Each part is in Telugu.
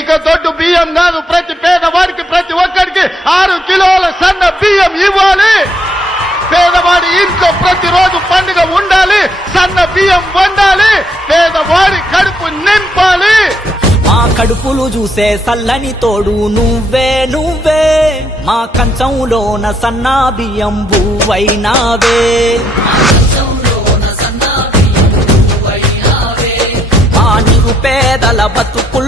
ఇక దొడ్డు బియ్యం కాదు ప్రతి పేదవాడికి ప్రతి ఒక్కరికి ఆరు కిలోల సన్న బియ్యం ఇవ్వాలి పేదవాడి ఇంట్లో ప్రతిరోజు పండుగ ఉండాలి సన్న బియ్యం వండాలి పేదవాడి కడుపు నింపాలి మా కడుపులు చూసే సల్లని తోడు నువ్వే నువ్వే మా కంచంలోన సన్నా బియ్యం భూవైనావే మా పేదల బతుకులు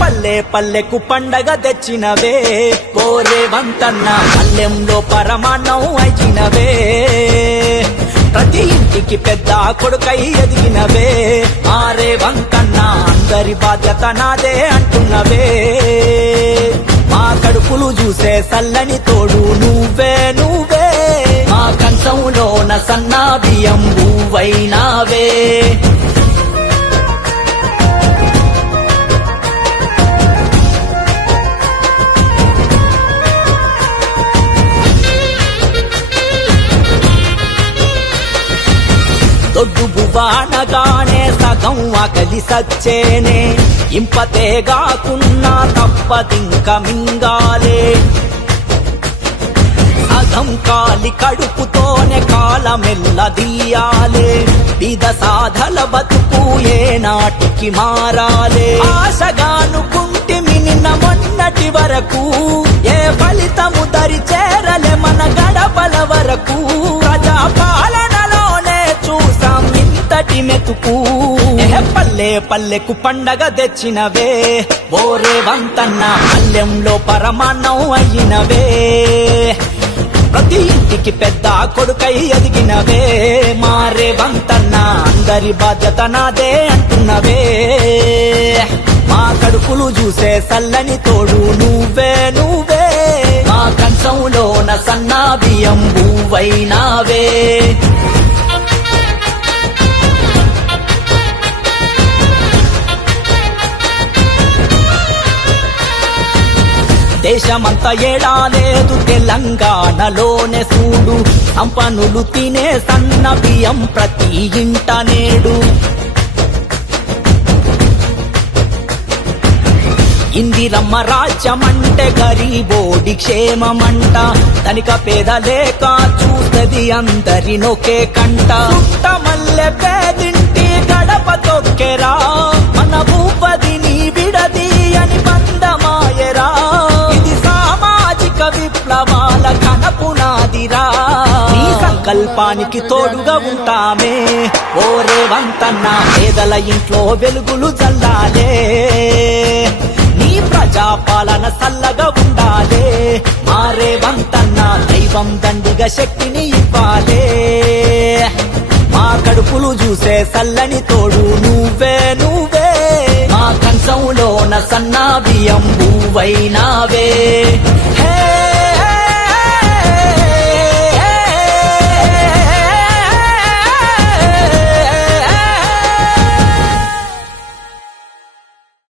పల్లె పల్లెకు పండగ తెచ్చినవే కోరే వంతన్న పల్లెంలో పరమాన్నం అయినవే ప్రతి ఇంటికి పెద్ద కొడుకై ఎదిగినవే ఆరే వంతన్న అందరి బాధ్యత నాదే అంటున్నవే మా కడుపులు చూసే సల్లని తోడు నువ్వే నువ్వే మా కంచంలోన సన్నా బియ్యం నువ్వైనావే బాణగానే సగం అగలి సచ్చేనే ఇంపతేగాకున్నా తప్పదింక మింగాలే సగం కాలి కడుపుతోనే కాలమెల్లదీయాలే విధ సాధల బతుకు ఏ నాటికి మారాలే ఆశగానుకుంటి నిన్న మొన్నటి వరకు ఏ ఫలితము దరి చేరలే మన గడపల వరకు పచ్చటి మెతుకు పల్లె పల్లెకు పండగ తెచ్చినవే ఓరే వంతన్న పల్లెంలో పరమాన్నం అయినవే ప్రతి ఇంటికి పెద్ద కొడుకై ఎదిగినవే మారే వంతన్న అందరి బాధ్యత నాదే అంటున్నవే మా కడుపులు చూసే సల్లని తోడు నువ్వే నువ్వే మా కంచంలోన సన్నా బియ్యం నువ్వైనావే దేశమంతా ఏడాలేదు తెలంగాణలోనే చూడు సంపనులు తినే సన్న బియ్యం ప్రతి ఇంట నేడు ఇందిరమ్మ రాజ్యమంటే గరీబోడి క్షేమమంట తనిక పేదలే కా చూసది అందరి నొకే కంట మల్లె పేదింటి గడప తొక్కెరా మన భూ దీపానికి తోడుగా ఉంటామే ఓరే వంతన్న పేదల ఇంట్లో వెలుగులు చల్లాలే నీ ప్రజాపాలన చల్లగా ఉండాలే మారే వంతన్న దైవం దండిగా శక్తిని ఇవ్వాలే మా కడుపులు చూసే చల్లని తోడు నువ్వే నువ్వే మా కంచంలోన సన్నా బియ్యం నువ్వైనావే